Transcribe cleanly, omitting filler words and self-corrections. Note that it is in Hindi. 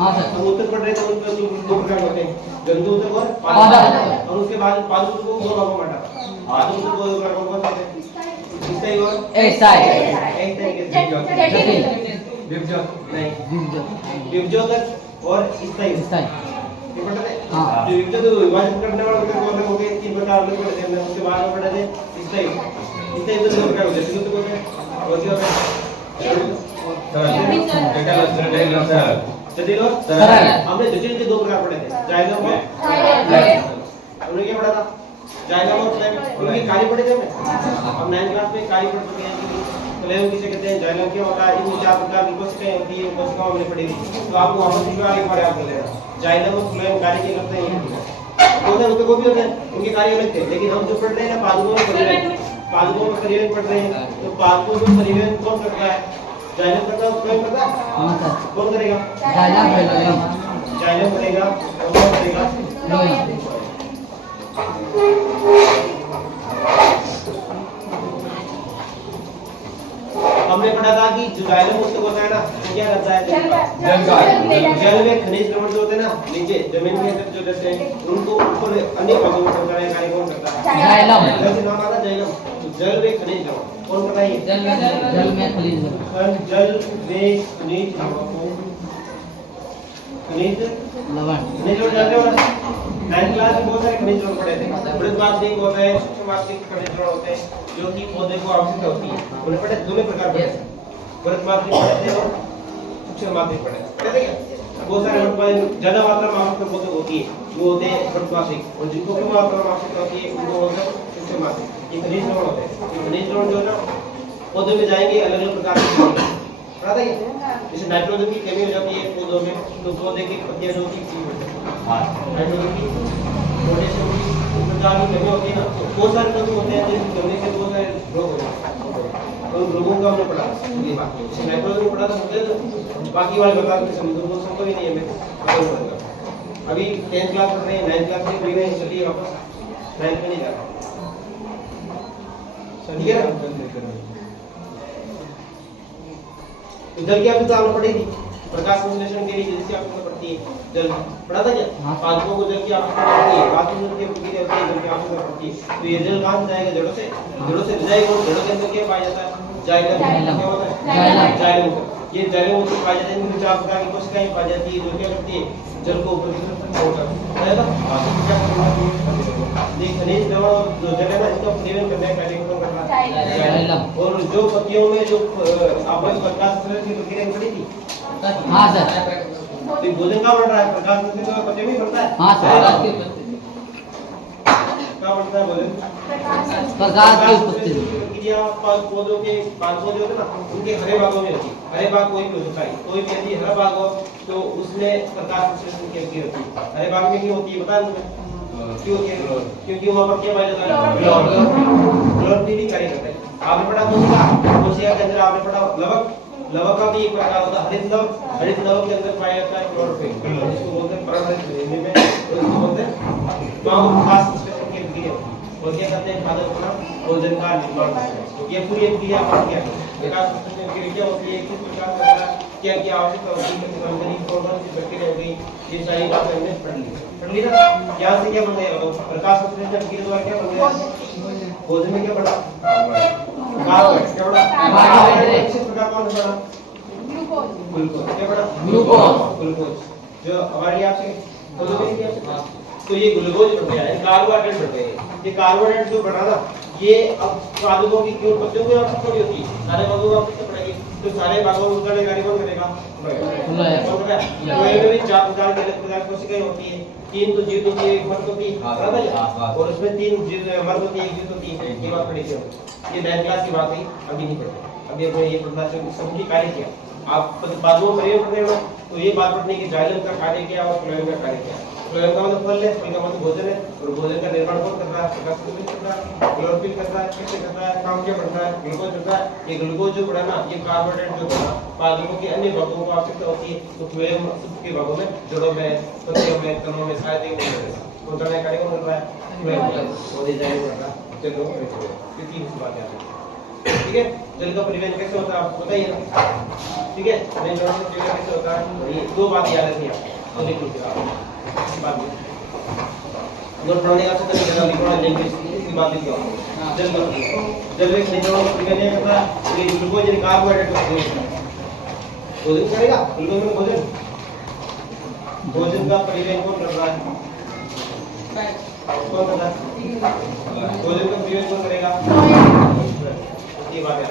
हाँ सर। हम उत्तर पढ़ रहे थे, उनमें दो प्रकार होते हैं, गंधु उत्तर और पादु उत्तर। और उसके बाद पादु उत्तर को दो भागों में बांटा। पादु उत्तर को दो भागों में बांटा। स्थाई और स्थाई जटिल विभजक नहीं विभजक और स्थाई स्थाई ये पढ़ते हैं। हाँ। जो विभजक को विभाजित करने वाले उत्तर को अलग हो गए, तीन प्रकार अलग पढ़ते हैं। उसके बाद में पढ़ते हैं स्थाई। स्थाई उत्तर दो प्रकार होते हैं, जटिल उत्तर होते हैं और क्या होता है जटिल और सरल। हमने जटिल के दो प्रकार पढ़े थे, जाइलम और हमने क्या पढ़ा था, जाइलम और फ्लेम। उनकी कार्य पढ़े थे हमने। अब 9th क्लास में कार्य पढ़ चुके हैं। फ्लेम किसे कहते हैं, जाइलम क्या होता है, इनमें चार प्रकार की कोशिकाएं होती है, कोशिकाओं हमने पढ़ी थी। तो आपको वापस एक बार याद कर लेना, जाइलम और फ्लेम कार्य क्या करते हैं, होते हैं वो भी होते हैं, उनके कार्य अलग थे। लेकिन हम जो पढ़ रहे हैं ना पादुकों में परिवहन पढ़ रहे हैं, तो पादुकों में परिवहन कौन करता है, जाइलम करता है, फ्लेम करता है। हाँ सर। कौन करेगा, जाइलम फ्लोएम जाइलम करेगा और कौन करेगा, फ्लोएम। हमने पढ़ा था कि जो जाइलम ऊतक होता है ना, वो क्या करता है, जल में खनिज लवण जो होते हैं ना, नीचे जमीन के अंदर जो रहते हैं, उनको ऊपर अन्य भागों में पहुंचाने का कार्य कौन करता है, जाइलम। जैसे नाम आता है जाइलम। तो जल में खनिज लवण कौन करता है, जल में खनिज जल में खनिज लवण को खनिज लवण लवण जानते हो ना। 9th क्लास में बहुत सारे खनिज लवण पढ़े थे। मृदवास्तिक होता है, सूक्ष्मवास्तिक खनिज लवण होते हैं जो कि पौधे को आवश्यक होती है। उन्हें पढ़े, दोनों प्रकार पढ़े थे, मृदवास्तिक पढ़े थे और सूक्ष्मवास्तिक पढ़े थे। कहते हैं बहुत सारे ज्यादा मात्रा में आवश्यक पौधे होती है वो होते हैं मृदवास्तिक, और जिनको कम मात्रा में आवश्यक होती है उनको होते हैं सूक्ष्मवास्तिक। ये खनिज लवण होते हैं। ये खनिज लवण जो है ना पौधे में जाएंगे अलग अलग प्रकार के, पता है जैसे नाइट्रोजन की कमी हो जाती है पौधों में, तो पौधे की पत्तियां जो होती है नाइट्रोजन की, पोटेशियम की प्रकार की कमी होती है ना, तो बहुत सारे रोग होते हैं जिनकी कमी से बहुत सारे रोग हो जाते हैं। तो रोगों का हमने पढ़ा ये बात, जैसे नाइट्रोजन पढ़ा था मुझे, बाकी वाले प्रकार के समझो वो सबको ही नहीं है, मैं अभी 10th क्लास पढ़ रहे हैं, 9th क्लास में पढ़ रहे हैं, चलिए वापस 9th में नहीं जा रहा, ठीक है ना। जल की आवश्यकता आपने पढ़ी थी, प्रकाश संश्लेषण के लिए जिसकी आवश्यकता पड़ती है, जल पढ़ा था क्या, पादपों को जल की आवश्यकता पड़ती है, वाष्पीकरण की प्रक्रिया होती है, जल की आवश्यकता पड़ती है। तो ये जल कहां से जाएगा, जड़ों से जाएगा। जड़ों के अंदर क्या पाया जाता है, जाइलम। क्या होता है, जाइलम। ये जाइलम उत्तक पाया जाता है, इनमें चार प्रकार की कोशिकाएं पाई जाती है जो क्या करती है, जल को ऊपर की तरफ पहुंचाती है ना। ये खनिज लवण जो जल है ना, इसका परिवहन करने का कार्य कौन करता है, जाइलम। और जो पत्तियों में जो आपने प्रकाश संश्लेषण की प्रक्रिया पढ़ी थी, हाँ सर। तो भोजन का बन रहा है, प्रकाश संश्लेषण तो पत्ते में बनता है, हाँ सर। क्या बनता है भोजन, प्रकाश की उत्पत्ति प्रक्रिया पौधों के पादपों जो होते हैं ना, उनके हरे भागों में होती है। हरे भाग कोई भी हो सकता है, कोई भी यदि हरा भाग हो तो उसमें प्रकाश संश्लेषण की क्रिया होती है। हरे भाग में क्यों होती है पता है तुम्हें, क्यों होती है, क्योंकि वहां पर क्या पाया जाता है, क्लोरोफिल कार्य करता है। आपने पढ़ा कोशिका के अंदर आपने पढ़ा लवक, लवक का भी एक प्रकार होता है हरित लवक। हरित लवक के अंदर पाया जाता है क्लोरोफिल, इसको बोलते हैं परहरित हिंदी में, इसको बोलते हैं प्रकाश संश्लेषण की क्रिया। और क्या करते हैं, खाद्य अपना भोजन का निर्माण करते हैं। तो ये पूरी क्रिया पर क्या है, प्रकाश संश्लेषण की क्रिया होती है, किस प्रकार से होता है, क्या क्या आवश्यकता होती है, कौन सी प्रक्रिया हो गई, ये सारी बातें हमने पढ़ ली ना। क्या से क्या बन गया, प्रकाश संश्लेषण की क्रिया द्वारा क्या बन गया, भोजन में क्या पड़ा, कार्बोहाइड्रेट। क्या पड़ा, कार्बोहाइड्रेट। किस प्रकार कौन सा पड़ा, ग्लूकोज। क्या पड़ा, ग्लूकोज जो हमारी आपसे तो ये ग्लूकोज बढ़ गया है, कार्बोहाइड्रेट बढ़ गए। ये कार्बोहाइड्रेट जो बढ़ा ना, ये अब पादपों की क्यों पत्तियों की आवश्यकता थोड़ी होती है, सारे भागों को आवश्यकता पड़ेगी, तो सारे भागों में उसका कार्य कौन करेगा, फ्लोएम में भी चार प्रकार की अलग प्रकार की कोशिकाएं होती है, तीन तो जीवित होती है, एक मृत होती है, और उसमें तीन मृत होती है, एक जीवित होती है। ये बात पढ़ी थी, ये 9th क्लास की बात है, अभी नहीं पढ़ते। अभी अपने ये पढ़ना चाहिए सबकी कार्य क्या, आप बादलों में पढ़ रहे हो तो ये बात पढ़ने की जाइलम का कार्य क्या और फ्लोएम का कार्य क्या। फ्लोएम का मतलब फल है, फल का मतलब भोजन है, और भोजन का निर्माण कौन कर रहा है, प्रकाश संश्लेषण कर रहा है, क्लोरोफिल कर रहा है, कैसे कर रहा है, काम क्या बढ़ रहा है, ग्लूकोज बढ़ रहा है। ये ग्लूकोज जो बढ़ा ना, ये कार्बोहाइड्रेट जो बढ़ा पादपों के अन्य भागों को आवश्यकता होती है, तो फ्लोएम के भागों में, जड़ों में, पत्तियों में, तनों में शायद ये पहुंचाने का कार्य कौन कर रहा है, फ्लोएम। और ये जाइलम कर रहा है। चलो ये तीन बातें हैं। ठीक है, जल का परिवहन कैसे होता है आपको बताइए ना, ठीक है, परिवहन कैसे होता है, ये दो बात याद रखिए आप, तो लिख लीजिए आप इस बात में नोट पढ़ने का सबसे पहले लिखना लैंग्वेज की बात लिखो, जल का जल में खनिजों का परिवहन करता है, ये ग्लूकोज यानी कार्बोहाइड्रेट का भोजन करेगा, ग्लूकोज में भोजन का परिवहन कौन कर रहा है, कौन करता है, भोजन का परिवहन कौन करेगा, ये बात है।